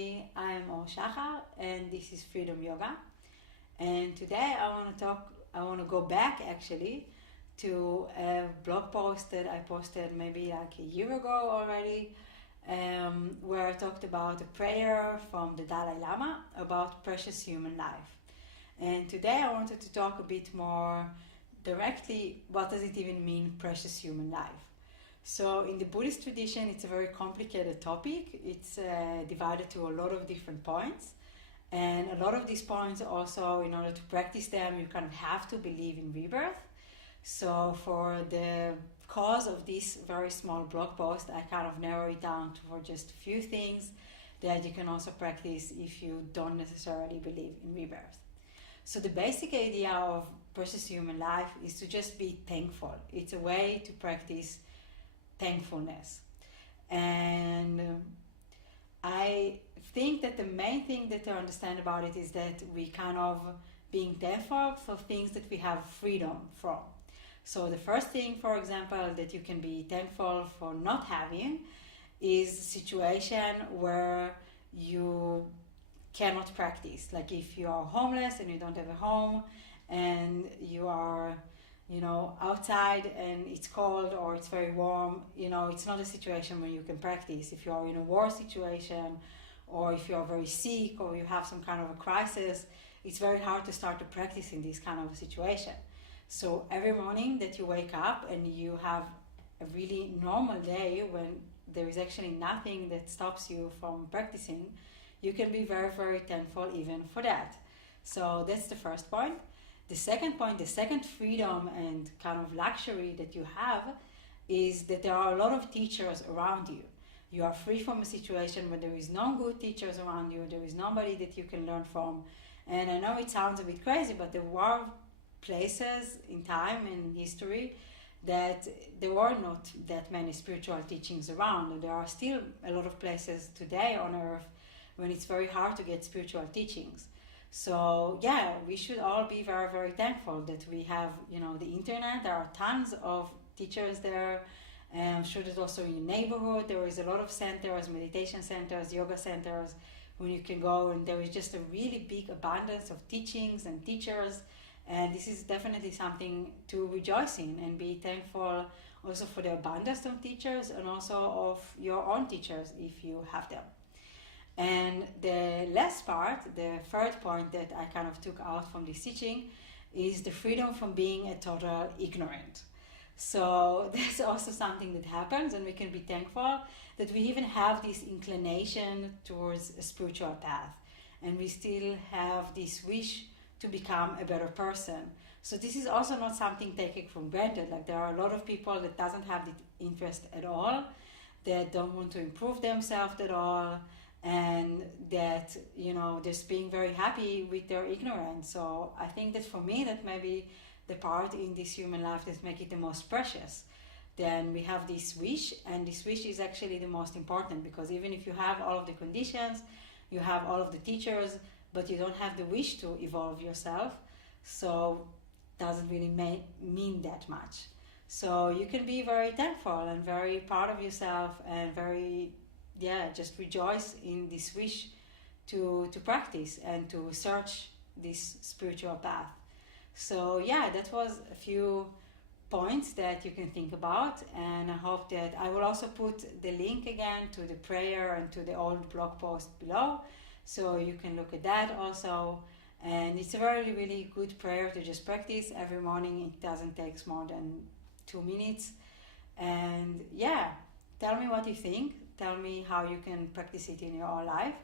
everybody, I'm Shachar and this is Freedom Yoga. And today I want to go back actually to a blog post that I posted maybe like a year ago already, where I talked about a prayer from the Dalai Lama about precious human life. And today I wanted to talk a bit more directly, what does it even mean, precious human life? So in the Buddhist tradition, it's a very complicated topic. It's divided to a lot of different points. And a lot of these points also, in order to practice them, you kind of have to believe in rebirth. So for the cause of this very small blog post, I kind of narrow it down for just a few things that you can also practice if you don't necessarily believe in rebirth. So the basic idea of precious human life is to just be thankful. It's a way to practice thankfulness. And I think that the main thing that to understand about it is that we kind of being thankful for things that we have freedom from. So the first thing, for example, that you can be thankful for not having is a situation where you cannot practice. Like if you are homeless and you don't have a home and you are outside and it's cold or it's very warm, it's not a situation where you can practice. If you are in a war situation or if you are very sick or you have some kind of a crisis, it's very hard to start to practice in this kind of a situation. So every morning that you wake up and you have a really normal day when there is actually nothing that stops you from practicing, you can be very, very thankful even for that. So that's the first point. The second point, the second freedom and kind of luxury that you have is that there are a lot of teachers around you. You are free from a situation where there is no good teachers around you, there is nobody that you can learn from. And I know it sounds a bit crazy, but there were places in time and in history that there were not that many spiritual teachings around. And there are still a lot of places today on earth when it's very hard to get spiritual teachings. So yeah, we should all be very, very thankful that we have, the internet. There are tons of teachers there. I'm sure that also in your neighborhood there is a lot of centers, meditation centers, yoga centers, when you can go, and there is just a really big abundance of teachings and teachers. And this is definitely something to rejoice in and be thankful also for the abundance of teachers and also of your own teachers if you have them. And the last part, the third point that I kind of took out from this teaching is the freedom from being a total ignorant. So that's also something that happens, and we can be thankful that we even have this inclination towards a spiritual path, and we still have this wish to become a better person. So this is also not something taken for granted. Like there are a lot of people that doesn't have the interest at all, that don't want to improve themselves at all, and that just being very happy with their ignorance. So I think that for me that maybe the part in this human life that make it the most precious. Then we have this wish, and this wish is actually the most important, because even if you have all of the conditions, you have all of the teachers, but you don't have the wish to evolve yourself, so doesn't really mean that much. So you can be very thankful and very proud of yourself and very just rejoice in this wish to practice and to search this spiritual path. So that was a few points that you can think about, and I hope that I will also put the link again to the prayer and to the old blog post below, so you can look at that also. And it's a very, really good prayer to just practice every morning. It doesn't take more than 2 minutes. And tell me what you think. Tell me how you can practice it in your own life.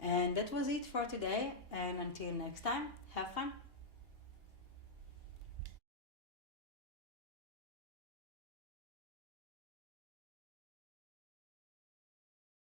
And that was it for today. And until next time, have fun.